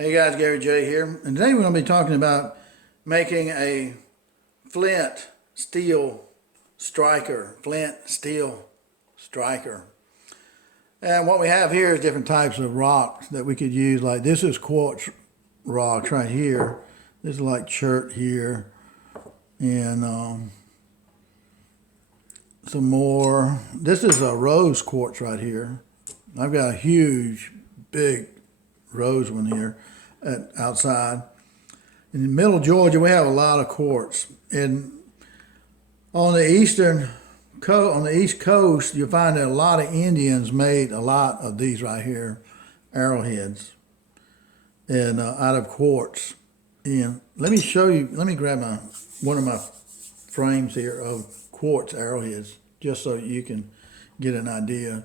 Hey guys, Gary J here, and today we're going to be talking about making a flint steel striker. And what we have here is different types of rocks that we could use. Like this is quartz rocks right here. This is like chert here, and some more. This is a rose quartz right here. I've got a huge, big rose one here outside. In middle Georgia, we have a lot of quartz. And on the East Coast, you'll find that a lot of Indians made a lot of these right here, arrowheads, and out of quartz. And let me show you. Let me grab one of my frames here of quartz arrowheads, just so you can get an idea.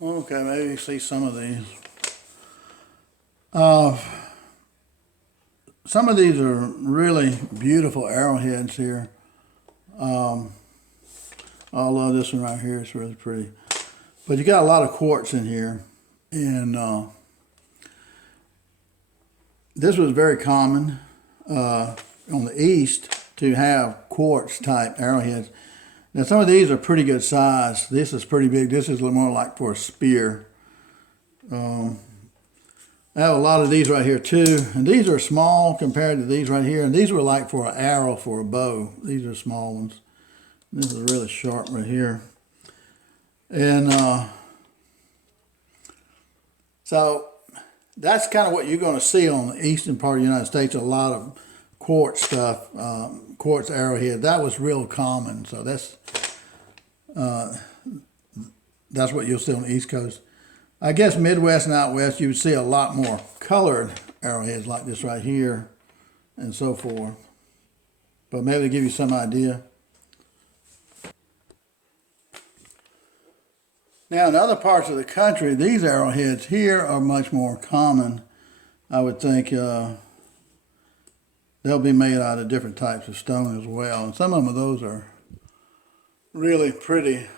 Okay, maybe you see some of these. Some of these are really beautiful arrowheads here. I love this one right here. It's really pretty. But you got a lot of quartz in here. And this was very common on the East to have quartz type arrowheads. Now some of these are pretty good size. This is pretty big. This is a little more like for a spear. I have a lot of these right here too. And these are small compared to these right here. And these were like for an arrow for a bow. These are small ones. This is really sharp right here. And so that's kind of what you're going to see on the eastern part of the United States. A lot of quartz stuff, quartz arrowhead. That was real common. So that's what you'll see on the East Coast. I guess Midwest and out West, you would see a lot more colored arrowheads like this right here and so forth. But maybe to give you some idea. Now in other parts of the country, these arrowheads here are much more common. I would think they'll be made out of different types of stone as well. And some of those are really pretty.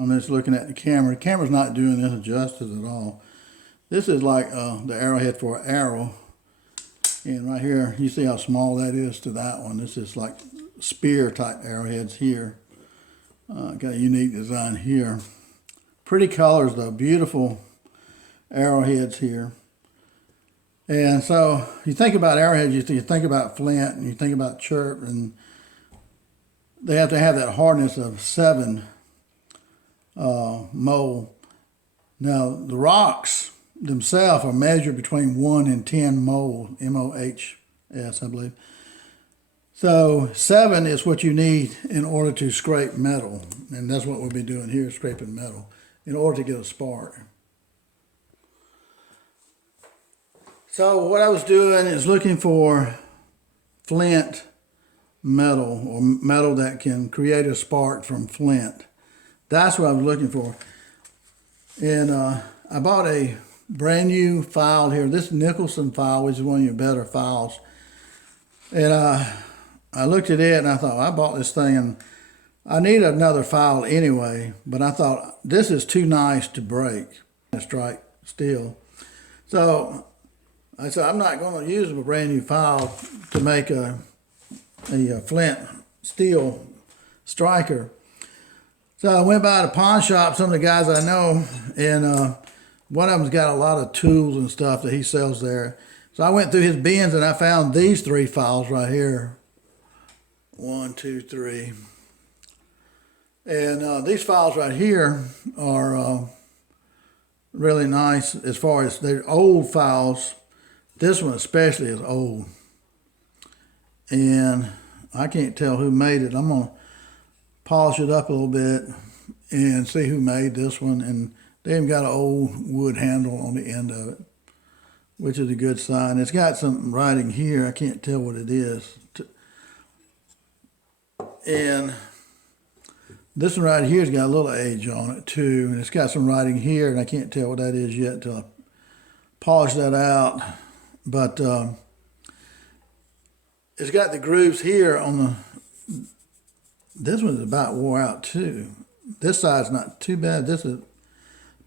I'm just looking at the camera. The camera's not doing this justice at all. This is like the arrowhead for an arrow. And right here, you see how small that is to that one. This is like spear type arrowheads here. Got a unique design here. Pretty colors though, beautiful arrowheads here. And so you think about arrowheads, you think about flint, and you think about chert, and they have to have that hardness of 7 mole. Now the rocks themselves are measured between 1 and 10 mole, M-O-H-S, I believe. So 7 is what you need in order to scrape metal, and that's what we'll be doing here, scraping metal, in order to get a spark. So what I was doing is looking for flint metal, or metal that can create a spark from flint. That's what I was looking for. And I bought a brand new file here. This Nicholson file, which is one of your better files. And I looked at it and I thought, I bought this thing and I need another file anyway, but I thought this is too nice to break and strike steel. So I said, I'm not going to use a brand new file to make a flint steel striker. So I went by the pawn shop, some of the guys I know, and one of them's got a lot of tools and stuff that he sells there. So I went through his bins and I found these 3 files right here. 1, 2, 3. And these files right here are really nice as far as they're old files. This one especially is old. And I can't tell who made it. I'm going to polish it up a little bit and see who made this one. And they even got an old wood handle on the end of it, which is a good sign. It's got some writing here. I can't tell what it is. And this one right here's got a little age on it too. And it's got some writing here, and I can't tell what that is yet until I polish that out. But it's got the grooves here on the. This one's about wore out too. This side's not too bad. This is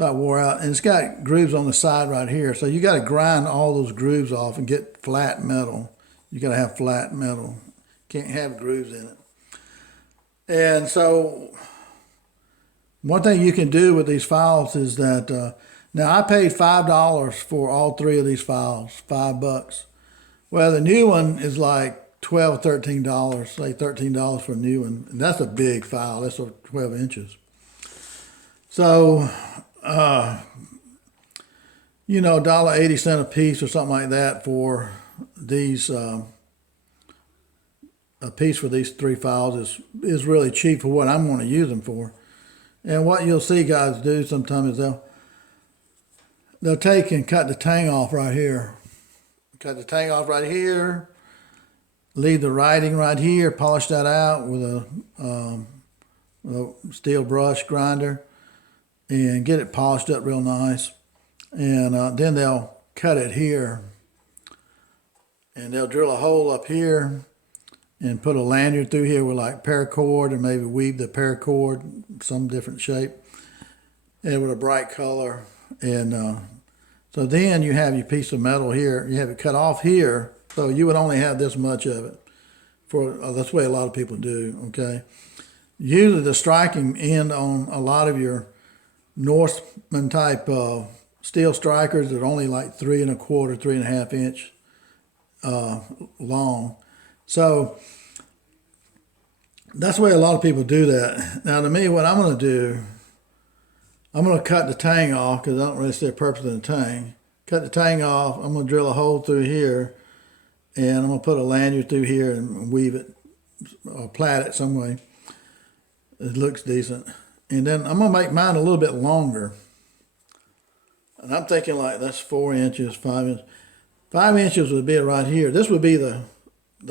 about wore out, and it's got grooves on the side right here. So you got to grind all those grooves off and get flat metal. You got to have flat metal. Can't have grooves in it. And so one thing you can do with these files is that, now I paid $5 for all three of these files, $5. Well, the new one is like $12, $13, say $13 for a new one. And that's a big file, that's 12 inches. So, you know, $1.80 a piece or something like that for these, a piece for these three files is really cheap for what I'm going to use them for. And what you'll see guys do sometimes is they'll take and cut the tang off right here. Cut the tang off right here, leave the writing right here, polish that out with a steel brush grinder and get it polished up real nice. And then they'll cut it here and they'll drill a hole up here and put a lanyard through here with like paracord, and maybe weave the paracord some different shape and with a bright color. And so then you have your piece of metal here. You have it cut off here, so you would only have this much of it. That's the way a lot of people do, okay? Usually the striking end on a lot of your Norseman type steel strikers are only like 3 1/4, 3 1/2 inch long. So that's the way a lot of people do that. Now to me, what I'm going to do, I'm going to cut the tang off because I don't really see the purpose of the tang. Cut the tang off. I'm going to drill a hole through here, and I'm going to put a lanyard through here and weave it or plait it some way. It looks decent. And then I'm going to make mine a little bit longer. And I'm thinking like that's 4 inches, 5 inches. 5 inches would be right here. This would be the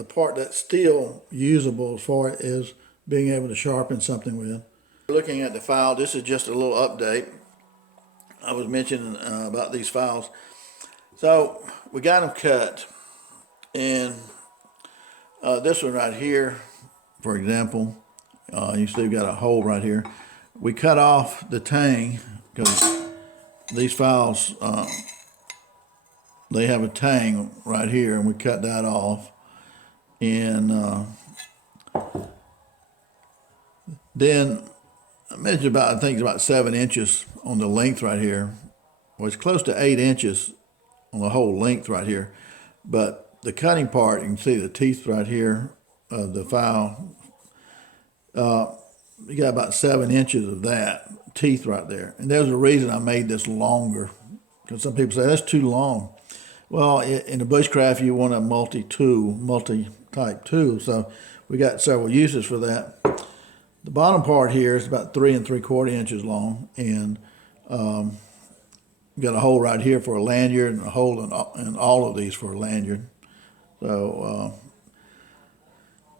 part that's still usable as far as being able to sharpen something with. Looking at the file, this is just a little update. I was mentioning about these files. So we got them cut, and this one right here, for example, you see we've got a hole right here. We cut off the tang because these files, they have a tang right here, and we cut that off. And then I measured about, I think it's about 7 inches on the length right here. Well, it's close to 8 inches on the whole length right here. But the cutting part, you can see the teeth right here of the file. You got about 7 inches of that teeth right there. And there's a reason I made this longer, because some people say that's too long. Well, in the bushcraft, you want a multi-type tool. So we got several uses for that. The bottom part here is about 3 3/4 inches long, and got a hole right here for a lanyard, and a hole in all of these for a lanyard. So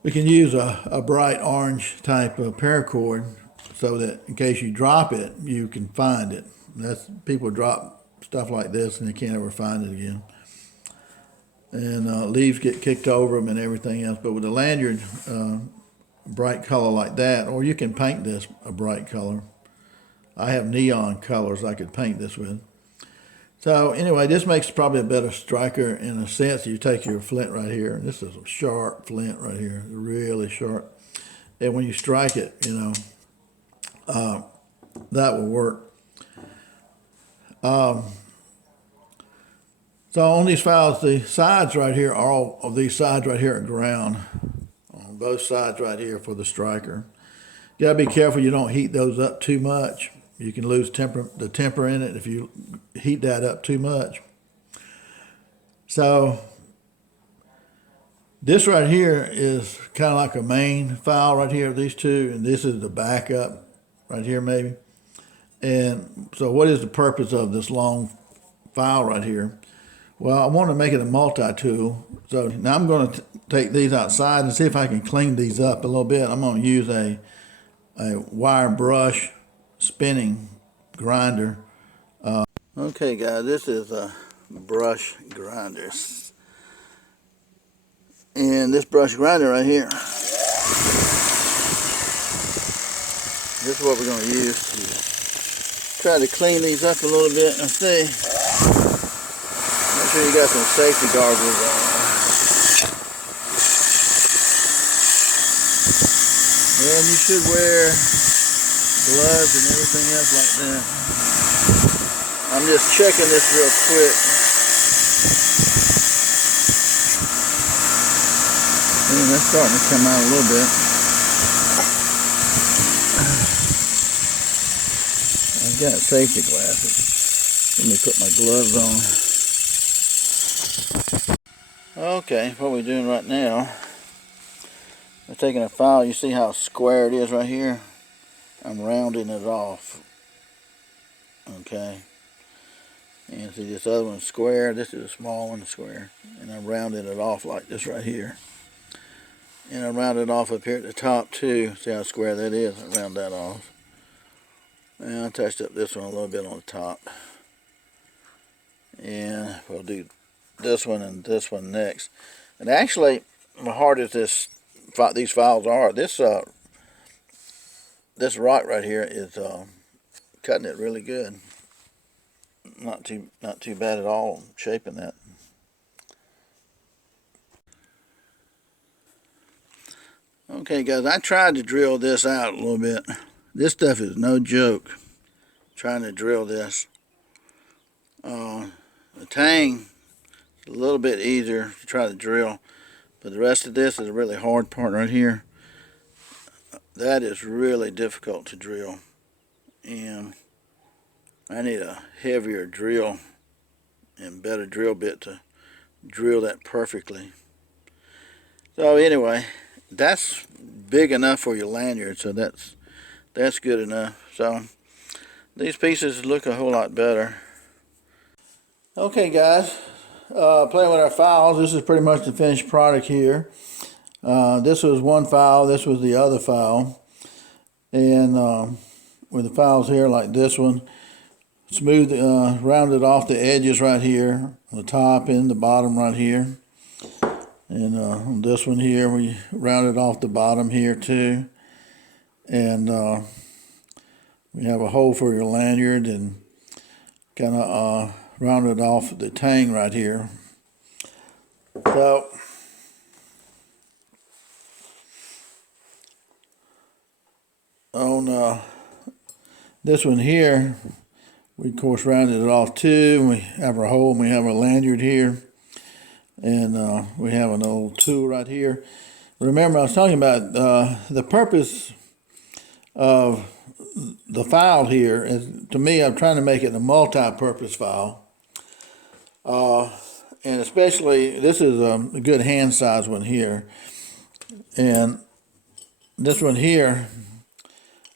we can use a bright orange type of paracord so that in case you drop it, you can find it. People drop stuff like this and they can't ever find it again. And leaves get kicked over them and everything else. But with a lanyard, bright color like that, or you can paint this a bright color. I have neon colors I could paint this with. So anyway, this makes probably a better striker in a sense. You take your flint right here, and this is a sharp flint right here, really sharp. And when you strike it, you know, that will work. So on these files, the sides right here, all of these sides right here are ground. On both sides right here for the striker. You gotta be careful you don't heat those up too much. You can lose the temper in it if you heat that up too much. So this right here is kind of like a main file right here, these two, and this is the backup right here maybe. And so what is the purpose of this long file right here? Well, I want to make it a multi-tool. So now I'm going to take these outside and see if I can clean these up a little bit. I'm going to use a wire brush spinning grinder. Okay guys, this is a brush grinder. And this brush grinder right here, this is what we're going to use to Try to clean these up a little bit and see. Make sure you got some safety goggles on. And you should wear gloves and everything else like that. I'm just checking this real quick. And that's starting to come out a little bit. I've got safety glasses. Let me put my gloves on. Okay, what we're doing right now, we're taking a file. You see how square it is right here? I'm rounding it off. Okay. And see this other one's square. This is a small one, square. And I'm rounding it off like this right here. And I round it off up here at the top too. See how square that is? I round that off. And I touched up this one a little bit on the top. And we'll do this one and this one next. And actually, the hardest these files are, this rock right here is cutting it really good. Not too bad at all shaping that. Okay guys, I tried to drill this out a little bit. This stuff is no joke, trying to drill this. The tang is a little bit easier to try to drill, but the rest of this is a really hard part right here. That is really difficult to drill, and I need a heavier drill and better drill bit to drill that perfectly. So anyway, that's big enough for your lanyard, so that's good enough. So these pieces look a whole lot better. Okay guys, playing with our files. This is pretty much the finished product here. This was one file, this was the other file, and with the files here like this one, smooth, rounded off the edges right here, the top and the bottom right here. And on this one here, we rounded off the bottom here too. And we have a hole for your lanyard and kind of rounded off the tang right here. So on this one here, we of course rounded it off too. And we have our hole and we have our lanyard here. And we have an old tool right here. Remember, I was talking about the purpose of the file here is, to me, I'm trying to make it a multi-purpose file. And especially, this is a good hand size one here. And this one here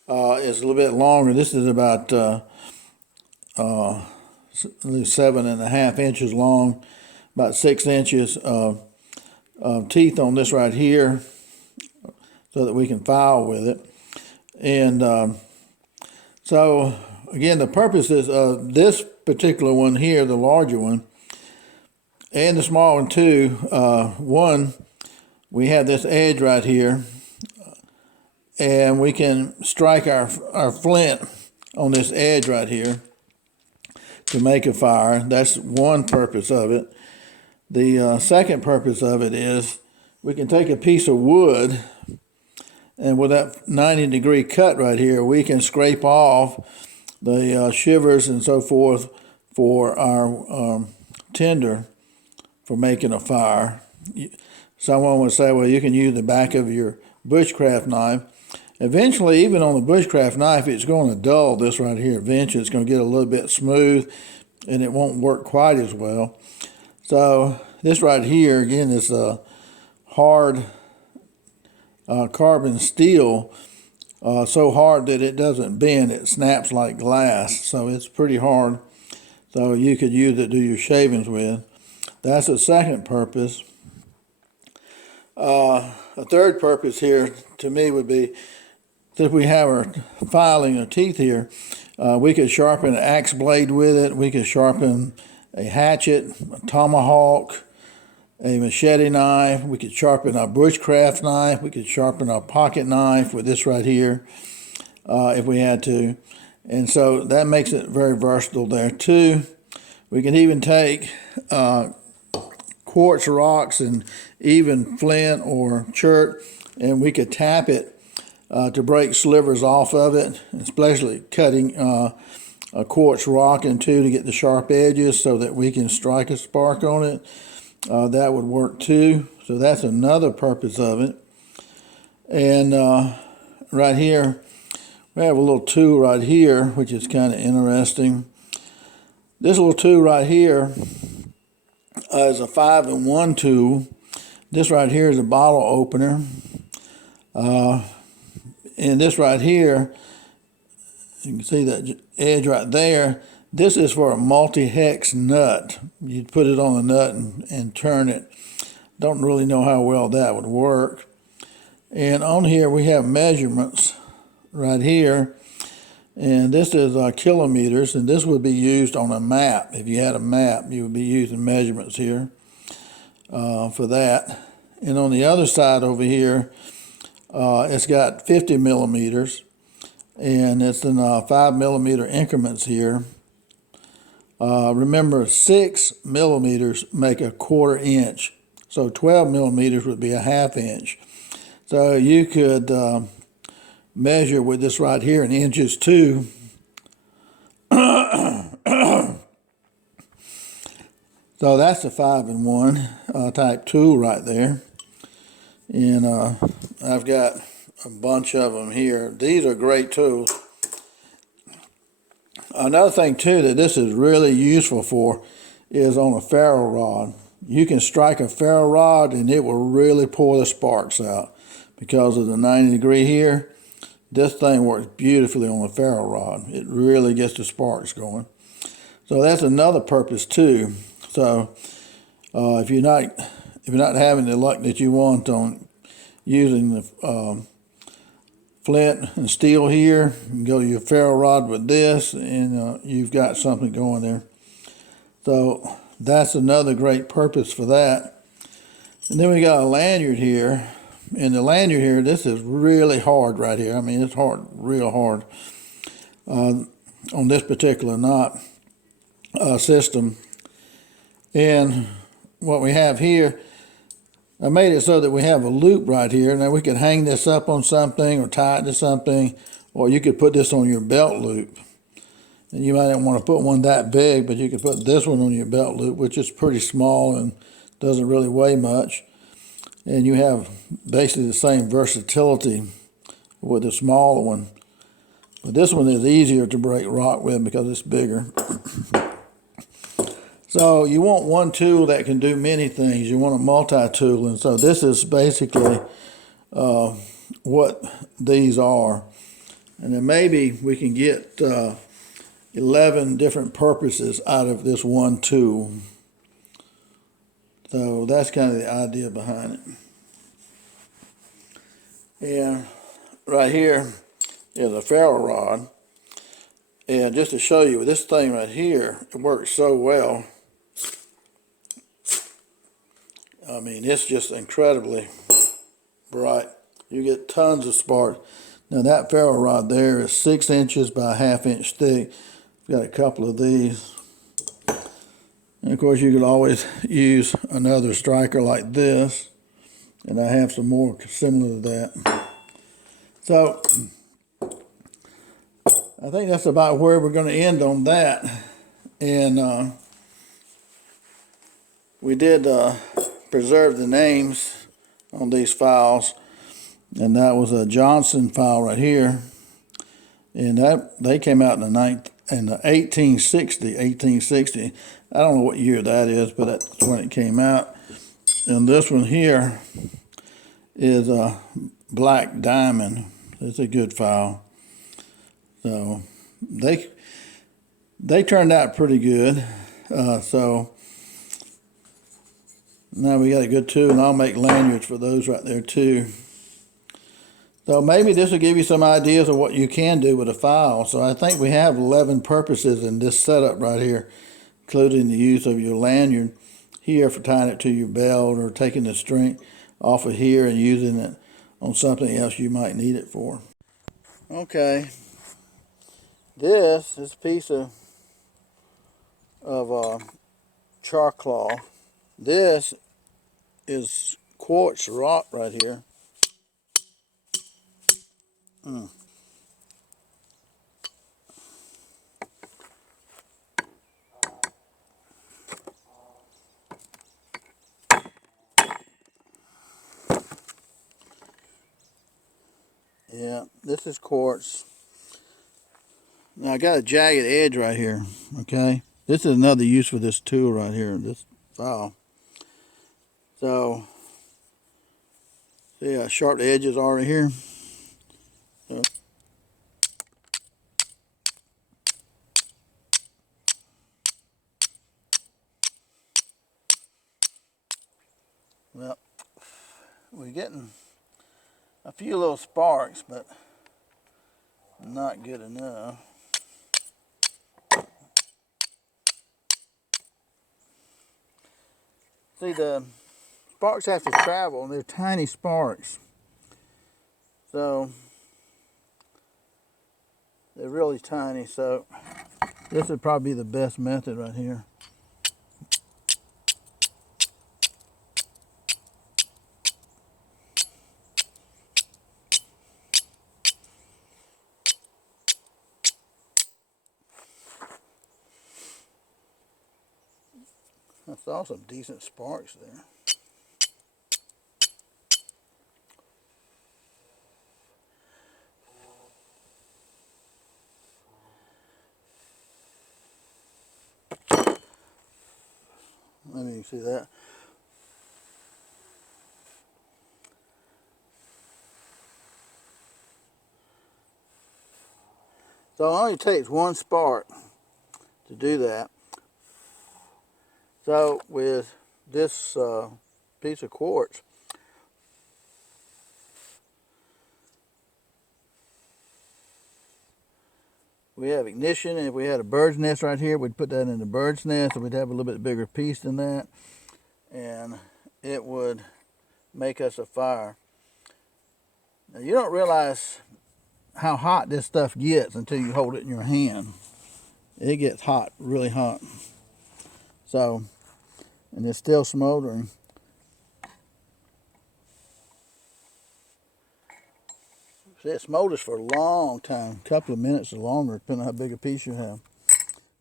is a little bit longer. This is about 7.5 inches long. About 6 inches of teeth on this right here so that we can file with it. And so again, the purpose is this particular one here, the larger one, and the small one too. One, we have this edge right here, and we can strike our flint on this edge right here to make a fire. That's one purpose of it. The second purpose of it is we can take a piece of wood, and with that 90-degree cut right here, we can scrape off the shivers and so forth for our tinder for making a fire. Someone would say, well, you can use the back of your bushcraft knife. Eventually, even on the bushcraft knife, it's going to dull this right here. Eventually, it's going to get a little bit smooth, and it won't work quite as well. So this right here, again, is a hard carbon steel, so hard that it doesn't bend. It snaps like glass, so it's pretty hard. So you could use it to do your shavings with. That's the second purpose. A third purpose here, to me, would be, since we have our filing of teeth here, we could sharpen an axe blade with it. We could sharpen a hatchet, a tomahawk, a machete knife. We could sharpen our bushcraft knife. We could sharpen our pocket knife with this right here if we had to. And so that makes it very versatile there too. We can even take quartz rocks and even flint or chert, and we could tap it to break slivers off of it, especially cutting a quartz rock in two to get the sharp edges so that we can strike a spark on it. That would work too. So that's another purpose of it. And right here, we have a little tool right here, which is kind of interesting. This little tool right here is a 5-in-1 tool. This right here is a bottle opener. And this right here, you can see that edge right there. This is for a multi-hex nut. You'd put it on the nut and turn it. Don't really know how well that would work. And on here we have measurements right here. And this is kilometers, and this would be used on a map. If you had a map, you would be using measurements here for that. And on the other side over here, it's got 50 millimeters, and it's in 5 millimeter increments here. Remember, 6 millimeters make a 1/4 inch, so 12 millimeters would be a 1/2 inch. So you could measure with this right here in inches too. So that's a 5-in-1 type tool right there. And I've got a bunch of them here. These are great tools. Another thing too that this is really useful for is on a ferro rod. You can strike a ferro rod and it will really pour the sparks out because of the 90-degree here. This thing works beautifully on a ferro rod. It really gets the sparks going. So that's another purpose too. So if you're not having the luck that you want on using the flint and steel here, you can go to your ferro rod with this, and you've got something going there. So that's another great purpose for that. And then we got a lanyard here. And the lanyard here, this is really hard right here. I mean, it's hard, real hard on this particular knot system. And what we have here, I made it so that we have a loop right here. Now we could hang this up on something or tie it to something, or you could put this on your belt loop. And you might not want to put one that big, but you could put this one on your belt loop, which is pretty small and doesn't really weigh much. And you have basically the same versatility with the smaller one. But this one is easier to break rock with because it's bigger. So you want one tool that can do many things. You want a multi-tool. And so this is basically what these are. And then maybe we can get 11 different purposes out of this one tool. So that's kind of the idea behind it. And right here is a ferro rod. And just to show you, with this thing right here, it works so well. I mean, it's just incredibly bright. You get tons of sparks. Now that ferro rod there is 6 inches by a 1/2 inch thick. I've got a couple of these. And of course, you could always use another striker like this. And I have some more similar to that. So, I think that's about where we're going to end on that. And we did preserve the names on these files. And that was a Johnson file right here. And that they came out in the 1860. I don't know what year that is, but that's when it came out. And this one here is a Black Diamond. It's a good file. So they turned out pretty good. So now we got a good tool, and I'll make lanyards for those right there too. So maybe this will give you some ideas of what you can do with a file. So I think we have 11 purposes in this setup right here, including the use of your lanyard here for tying it to your belt or taking the string off of here and using it on something else you might need it for. Okay. This is a piece of char cloth. This is quartz rock right here. Yeah, this is quartz. Now I got a jagged edge right here, okay? This is another use for this tool right here, this file. So, see how sharp the edges are right here? So, well, we're getting a few little sparks, but not good enough. See, the sparks have to travel, and they're tiny sparks. So, they're really tiny, so this would probably be the best method right here. I saw some decent sparks there. Let me see that. So it only takes one spark to do that. So with this piece of quartz, we have ignition, and if we had a bird's nest right here, we'd put that in the bird's nest, and we'd have a little bit bigger piece than that, and it would make us a fire. Now you don't realize how hot this stuff gets until you hold it in your hand. It gets hot, really hot. So, and it's still smoldering. See, it smolders for a long time, a couple of minutes or longer, depending on how big a piece you have.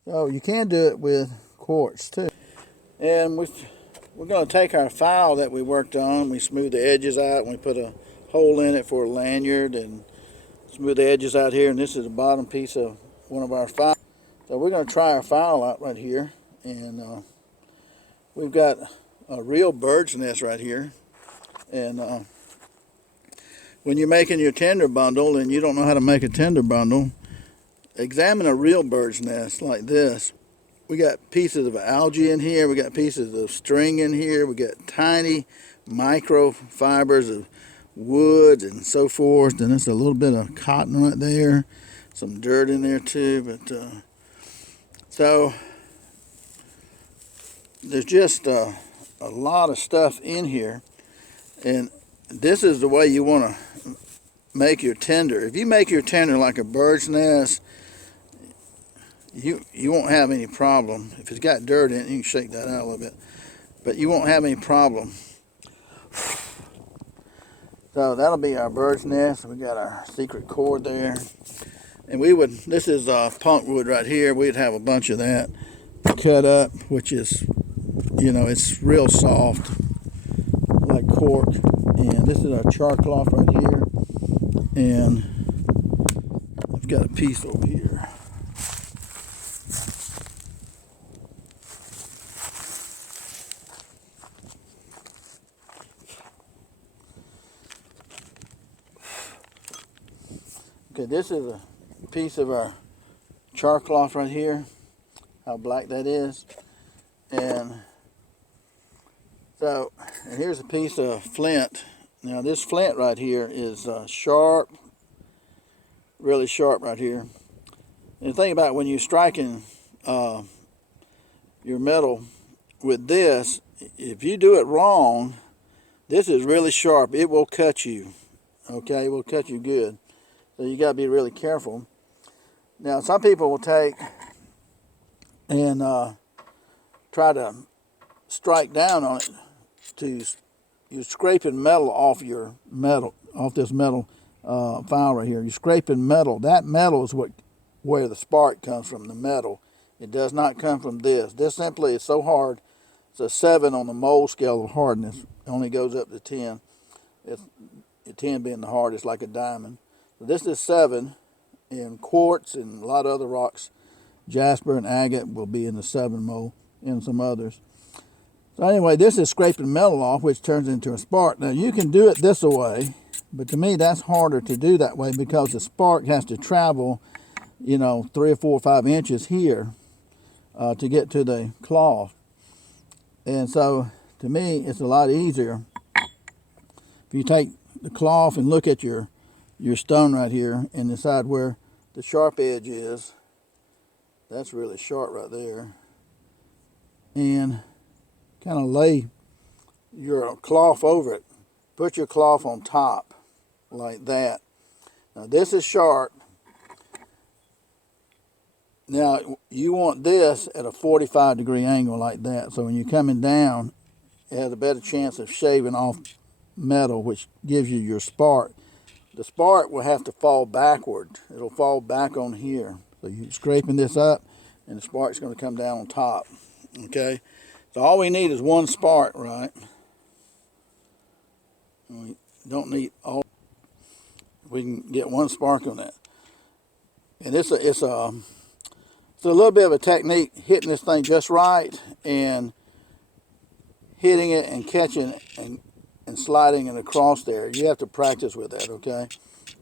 So you can do it with quartz too. And we're going to take our file that we worked on, we smooth the edges out, and we put a hole in it for a lanyard, and smooth the edges out here, and this is the bottom piece of one of our files. So we're going to try our file out right here, and we've got a real bird's nest right here, and when you're making your tinder bundle and you don't know how to make a tinder bundle, examine a real bird's nest like this. We got pieces of algae in here, we got pieces of string in here, we got tiny micro fibers of wood and so forth, and there's a little bit of cotton right there, some dirt in there too, but so there's just a lot of stuff in here, and this is the way you want to make your tinder. If you make your tinder like a bird's nest, you won't have any problem. If it's got dirt in it, you can shake that out a little bit, but you won't have any problem. So that'll be our bird's nest. We got our secret cord there, and this is punk wood right here. We'd have a bunch of that cut up, which is, it's real soft like cork. And this is our char cloth right here, and I've got a piece over here. Okay, this is a piece of our char cloth right here, how black that is. And so, and here's a piece of flint. Now this flint right here is sharp, really sharp right here. And think about when you're striking your metal with this, if you do it wrong, this is really sharp. It will cut you, okay? It will cut you good. So you got to be really careful. Now, some people will take and try to strike down on it to you're scraping metal off this metal file right here. You're scraping metal. That metal is where the spark comes from, the metal. It does not come from this. This simply is so hard. It's a 7 on the mole scale of hardness. It only goes up to 10. It's 10 being the hardest, like a diamond. So this is 7, and quartz and a lot of other rocks, jasper and agate, will be in the 7 mole, and some others. So anyway, this is scraping metal off, which turns into a spark. Now you can do it this way, but to me that's harder to do that way because the spark has to travel, 3 or 4 or 5 inches here to get to the cloth. And so to me it's a lot easier if you take the cloth and look at your stone right here and decide where the sharp edge is. That's really sharp right there. And kind of lay your cloth over it. Put your cloth on top like that. Now this is sharp. Now you want this at a 45-degree angle like that. So when you're coming down, it has a better chance of shaving off metal, which gives you your spark. The spark will have to fall backward. It'll fall back on here. So you're scraping this up and the spark's going to come down on top. Okay? So all we need is one spark, right? We don't need all. We can get one spark on that. And it's a little bit of a technique, hitting this thing just right and hitting it and catching it and sliding it across there. You have to practice with that, okay?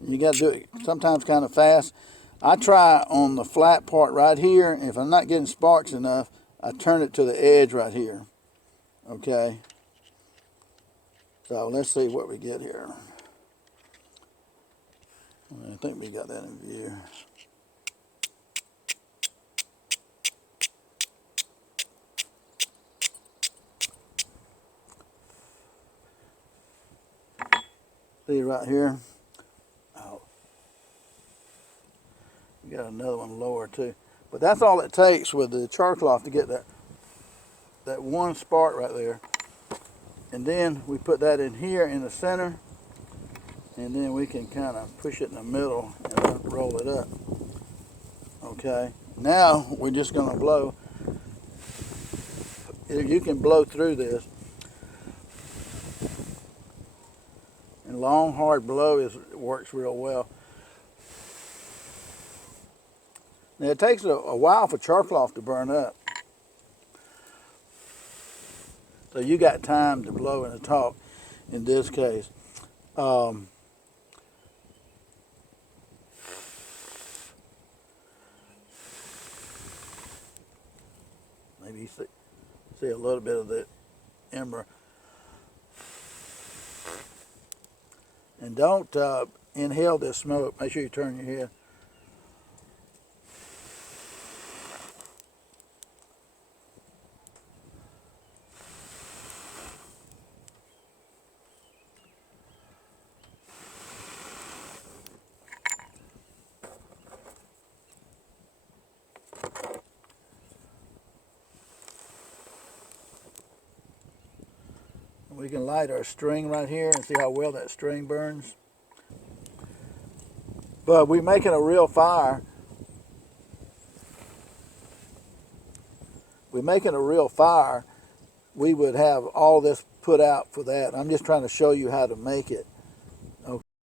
You got to do it sometimes kind of fast. I try on the flat part right here. If I'm not getting sparks enough, I turn it to the edge right here, okay? So let's see what we get here. I think we got that in view. See right here? Oh, we got another one lower too. But that's all it takes with the char cloth to get that one spark right there. And then we put that in here in the center, and then we can kind of push it in the middle and roll it up. Okay, now we're just going to blow. You can blow through this. And long, hard blow works real well. Now it takes a while for char cloth to burn up. So you got time to blow in the top in this case. Maybe you see a little bit of the ember. And don't inhale this smoke. Make sure you turn your head. We can light our string right here and see how well that string burns. But we're making a real fire. We're making a real fire. We would have all this put out for that. I'm just trying to show you how to make it.